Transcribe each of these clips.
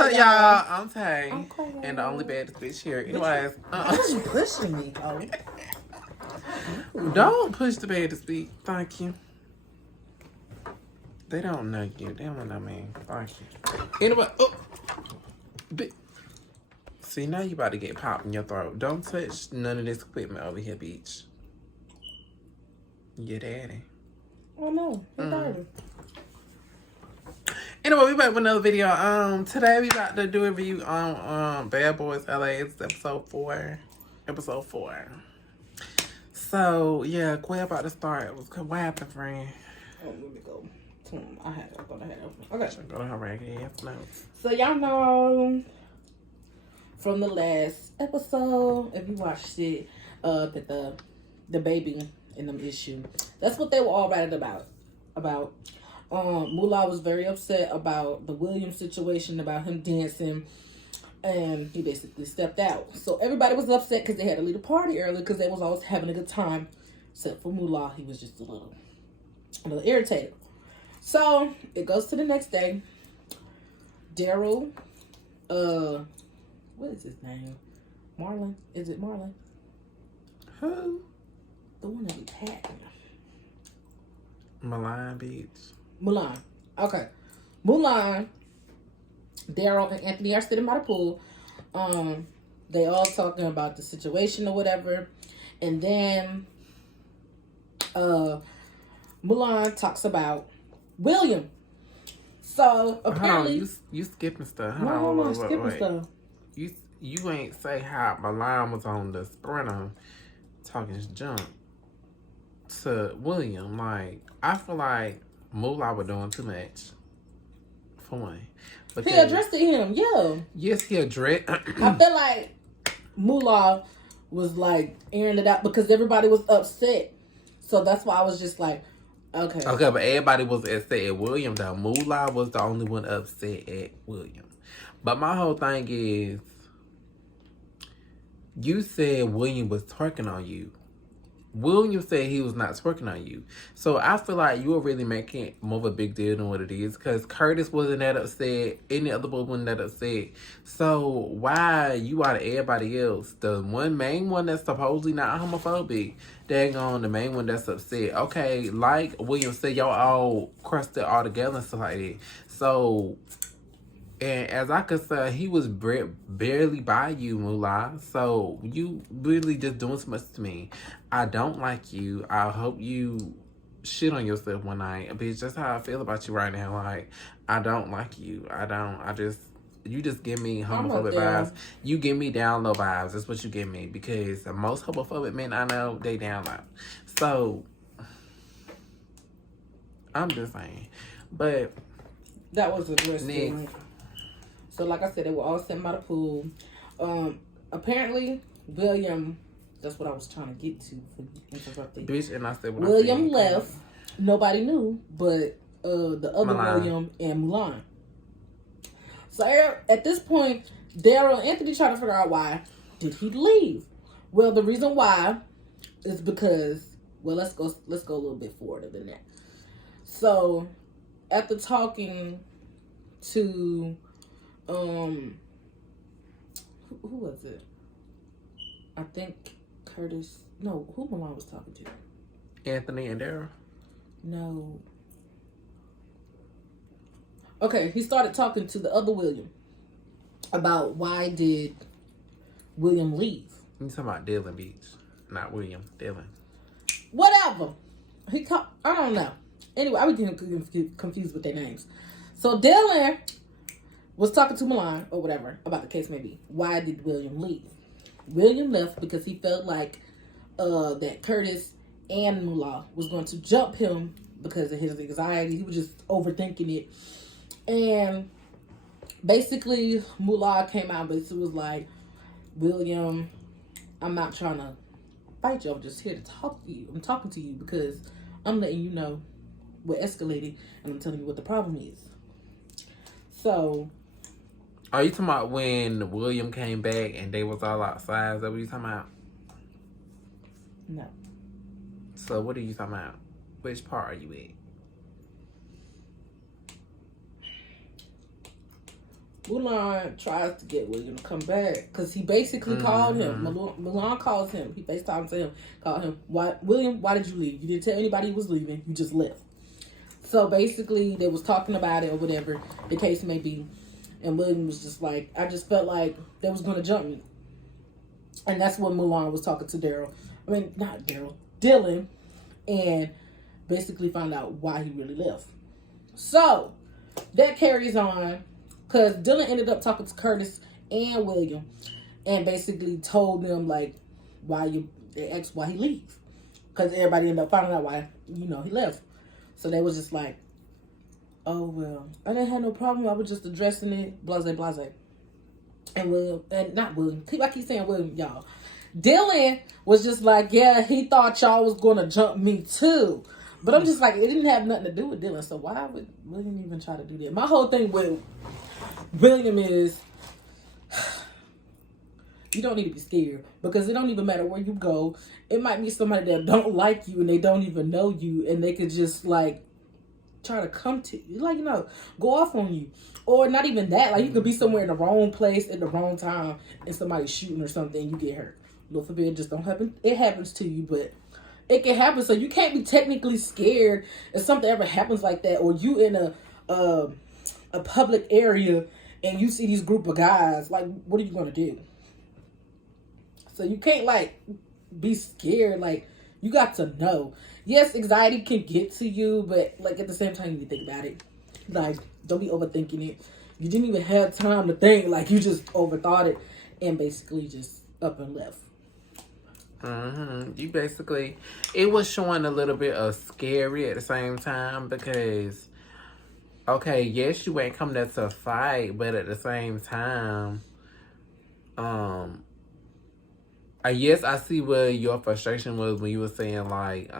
up, y'all? I'm Tay. I'm Claire. And the only baddest bitch here. Anyways, How was you pushing me, oh? don't push the baddest bitch. Thank you. They don't know you. They don't know me. Thank you. Anyway, see, now you about to get popped in your throat. Don't touch none of this equipment over here, bitch. Your daddy. Oh no, he's dirty. Anyway, we back with another video. Today we about to do a review on Bad Boys LA. It's episode 4. Episode 4. So yeah, Quay about to start. What happened, friend? Oh, let me go. I thought I had it open. Okay. Go to her ragged ass notes. So y'all know from the last episode, if you watched it, at the baby in them issue, that's what they were all writing about. Moolah was very upset about the Williams situation, about him dancing, and he basically stepped out. So everybody was upset because they had to leave the party early because they was always having a good time, except for Moolah. He was just a little irritated. So it goes to the next day. Daryl, what is his name? Marlon? Is it Marlon? Who? The one that we had. Milan Beach. Mulan. Okay. Mulan, Daryl, and Anthony are sitting by the pool. They all talking about the situation or whatever. And then Mulan talks about William. So apparently you skipping stuff. I'm skipping stuff. You ain't say how Milan was on the sprinter talking junk to William. Like, I feel like Moolah was doing too much. For one. He addressed him, yeah. Yes, he addressed. I feel like Moolah was like airing it out because everybody was upset. So that's why I was just like, okay. Okay, but everybody was upset at William though. Moolah was the only one upset at William. But my whole thing is, you said William was twerking on you. William said he was not twerking on you. So I feel like you were really making more of a big deal than what it is. Because Curtis wasn't that upset. Any other boy wasn't that upset. So why you out of everybody else? The main one that's supposedly not homophobic. Daggone the main one that's upset. Okay, like William said, y'all all crushed it all together and stuff like that. So... And as I could say, he was barely by you, Moolah. So you really just doing so much to me. I don't like you. I hope you shit on yourself one night. Bitch, that's how I feel about you right now. Like, I don't like you. You just give me homophobic vibes. You give me down low vibes. That's what you give me. Because the most homophobic men I know, they down low. So, I'm just saying. But, that was addressed. So, like I said, they were all sitting by the pool. Apparently, William, that's what I was trying to get to for interrupting. Bitch, and I said what William I said. left. Nobody knew, but the other Milan. William and Mulan. So, at this point, Daryl and Anthony trying to figure out why did he leave. Well, the reason why is because, well, let's go a little bit forward than that. So, after talking to... who was it? I think Curtis. No, who Milan was talking to? Anthony and Daryl. No. Okay, he started talking to the other William about why did William leave. You talking about Dylan Beach, not William. Dylan. Whatever. I don't know. Anyway, I was getting confused with their names. So Dylan was talking to Milan, or whatever, about the case may be. Why did William leave? William left because he felt like that Curtis and Moolah was going to jump him because of his anxiety. He was just overthinking it. And basically, Moolah came out and basically was like, William, I'm not trying to fight you. I'm just here to talk to you. I'm talking to you because I'm letting you know what escalated and I'm telling you what the problem is. So... Are you talking about when William came back and they was all outside? Is that what you talking about? No. So what are you talking about? Which part are you at? Mulan tries to get William to come back because he basically called him. Mulan calls him. He FaceTimes him, called him. William, why did you leave? You didn't tell anybody you was leaving. You just left. So basically, they was talking about it or whatever the case may be. And William was just like, I just felt like they was going to jump me. And that's when Mulan was talking to Daryl. I mean, not Daryl. Dylan. And basically found out why he really left. So, that carries on. Because Dylan ended up talking to Curtis and William. And basically told them, like, they asked why he leaves. Because everybody ended up finding out why, he left. So they was just like, oh, well, I didn't have no problem. I was just addressing it. Blase, blase. And not William. I keep saying William, y'all. Dylan was just like, yeah, he thought y'all was going to jump me too. But I'm just like, it didn't have nothing to do with Dylan. So why would William even try to do that? My whole thing with William is, you don't need to be scared. Because it don't even matter where you go. It might be somebody that don't like you and they don't even know you. And they could just like, try to come to you. Like, go off on you. Or not even that. Like, you could be somewhere in the wrong place at the wrong time and somebody's shooting or something and you get hurt. Lord forbid, it just don't happen. It happens to you, but it can happen. So you can't be technically scared if something ever happens like that, or you in a public area and you see these group of guys. Like, what are you gonna do? So you can't like be scared. Like, you got to know. Yes, anxiety can get to you, but like at the same time, you think about it. Like, don't be overthinking it. You didn't even have time to think. Like, you just overthought it and basically just up and left. You basically, it was showing a little bit of scary at the same time because, okay, yes, you ain't come there to fight, but at the same time, yes, I see where your frustration was when you were saying like,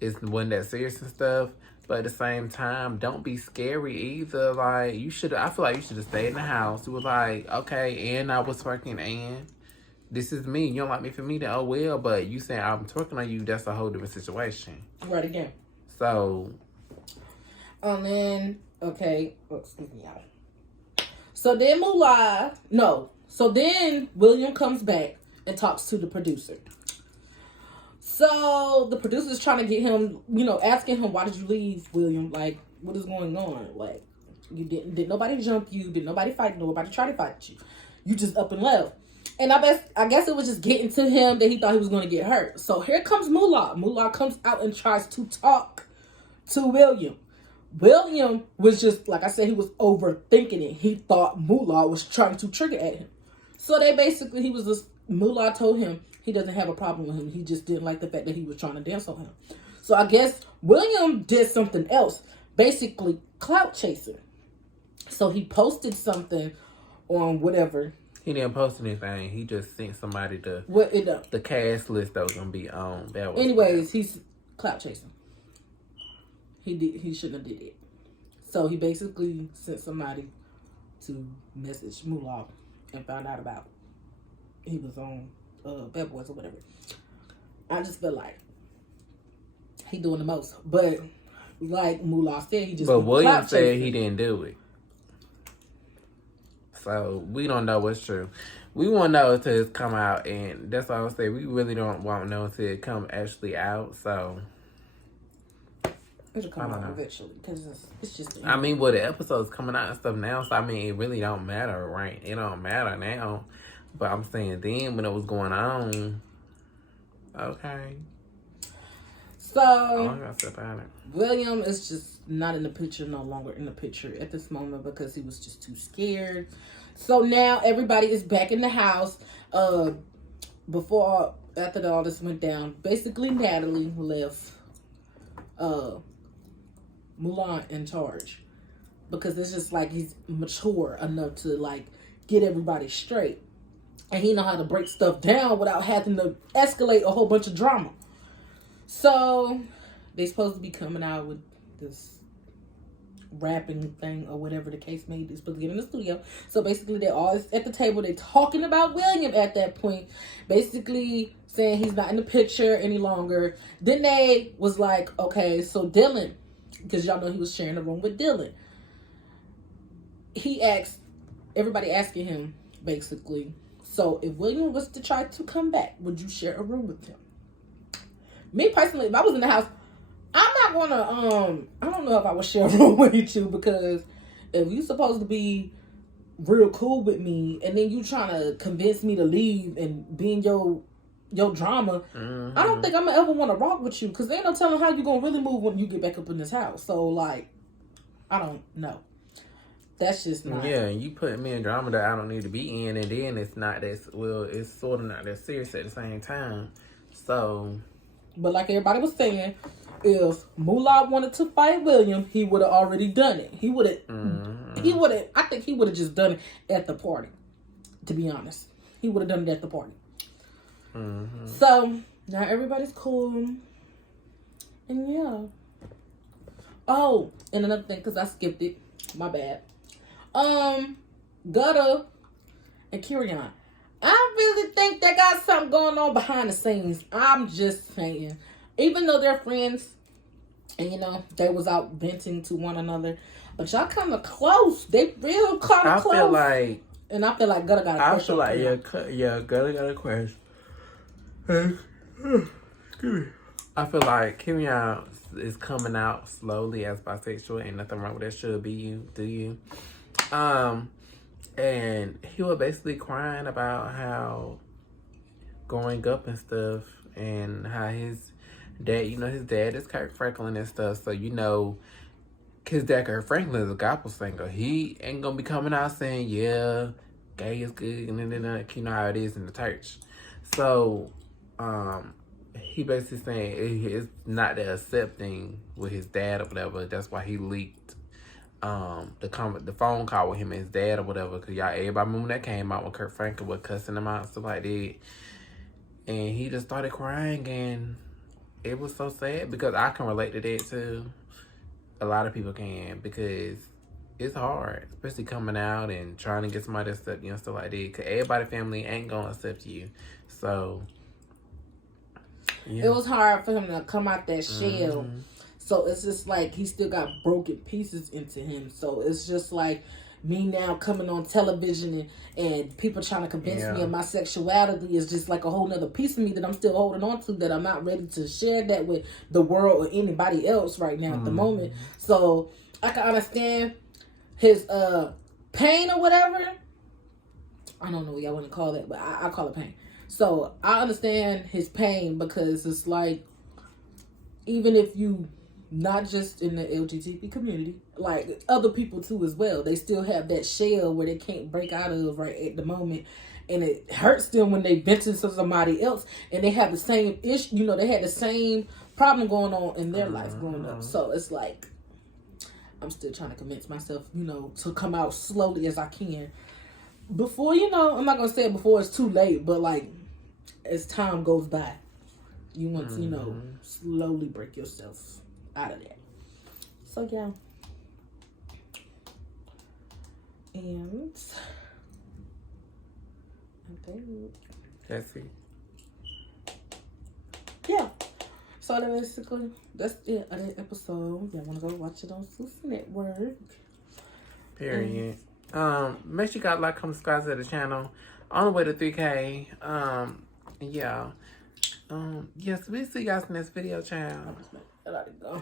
it wasn't that serious and stuff. But at the same time, don't be scary either. Like, I feel like you should have stayed in the house. You was like, okay, and I was working, and this is me. You don't like me for me, then oh well. But you saying I'm twerking on you, that's a whole different situation. Right again. So. And then, okay. Excuse me, y'all. So then So then William comes back and talks to the producer. So the producer's trying to get him, asking him, why did you leave, William? Like, what is going on? Like, did nobody jump you? Did nobody fight? Nobody try to fight you? You just up and left. And I guess it was just getting to him that he thought he was going to get hurt. So here comes Moolah. Moolah comes out and tries to talk to William. William was just, like I said, he was overthinking it. He thought Moolah was trying to trigger at him. So Moolah told him he doesn't have a problem with him. He just didn't like the fact that he was trying to dance on him. So I guess William did something else. Basically, clout chasing. So he posted something on whatever. He didn't post anything. He just sent somebody the cast list that was gonna be on. Anyways, he's clout chasing. He shouldn't have did it. So he basically sent somebody to message Moolah and found out about he was on Bad Boys or whatever. I just feel like he doing the most, but like Moolah said, he just. But William said he didn't do it. So, we don't know what's true. We won't know until it's come out, and that's all I'm saying. We really won't know until it come actually out, so. It'll come out eventually, because it's just. I mean, the episode's coming out and stuff now, so I mean, it really don't matter, right? It don't matter now. But I'm saying then, when it was going on, okay. So, William is just not in the picture, no longer in the picture at this moment because he was just too scared. So now everybody is back in the house. After all this went down, basically Natalie left Mulan in charge because it's just like he's mature enough to like get everybody straight. And he know how to break stuff down without having to escalate a whole bunch of drama. So, they supposed to be coming out with this rapping thing or whatever the case may be. They're supposed to get in the studio. So, basically, they're all at the table. They're talking about William at that point. Basically, saying he's not in the picture any longer. Then they was like, okay, so Dylan, because y'all know he was sharing a room with Dylan. He asked everybody asking him basically, so if William was to try to come back, would you share a room with him? Me personally, if I was in the house, I'm not gonna I don't know if I would share a room with you, because if you supposed to be real cool with me and then you trying to convince me to leave and be in your drama, I don't think I'm gonna ever want to rock with you, because there ain't no telling how you gonna really move when you get back up in this house. So like, I don't know. That's just not. Yeah, you put me in drama that I don't need to be in, and then it's not that, well, it's sort of not that serious at the same time. So, but like everybody was saying, if Moolah wanted to fight William, he would have already done it. He would have. He would have. I think he would have just done it at the party. To be honest, he would have done it at the party. So now everybody's cool, and yeah. Oh, and another thing, because I skipped it. My bad. Gutta and Kirion, I really think they got something going on behind the scenes. I'm just saying. Even though they're friends, and you know, they was out venting to one another, but y'all kind of close. They real kind of close. I feel like, and I feel like Gutta got a crush. I feel like, Gutta got a crush. I feel like Kirion is coming out slowly as bisexual. Ain't nothing wrong with that. Should be you. Do you? And he was basically crying about how growing up and stuff, and how his dad, you know, his dad is Kirk Franklin and stuff. So, you know, his dad, Kirk Franklin, is a gospel singer. He ain't gonna be coming out saying, yeah, gay is good, and then you know how it is in the church. So, he basically saying it's not that accepting with his dad or whatever. That's why he leaked the phone call with him and his dad or whatever. Cause y'all, everybody remember that came out when Kirk Franklin was cussing him out and stuff like that. And he just started crying, and it was so sad, because I can relate to that too. A lot of people can, because it's hard, especially coming out and trying to get somebody to accept you and stuff like that. Cause everybody's family ain't gonna accept you. So yeah. It was hard for him to come out that shell. So it's just like he still got broken pieces into him. So it's just like me now coming on television and people trying to convince me of my sexuality is just like a whole nother piece of me that I'm still holding on to, that I'm not ready to share that with the world or anybody else right now at the moment. So I can understand his pain or whatever. I don't know what y'all want to call that, but I call it pain. So I understand his pain, because it's like, even if you not just in the LGBT community, like other people too as well, they still have that shell where they can't break out of right at the moment, and it hurts them when they vent to somebody else and they have the same issue. You know, they had the same problem going on in their life growing up. So it's like, I'm still trying to convince myself, you know, to come out slowly as I can. Before, you know, I'm not going to say it before it's too late, but like, as time goes by, you want to, you know, slowly break yourself out of that. So, yeah. And I think that's it. Yeah. So that's it of the episode. Y'all want to go watch it on Zeus Network. Period. Make sure you guys like, comment, subscribe to the channel. On the way to 3K. Yeah. Yes, we'll see you guys in this video, child. I gotta go.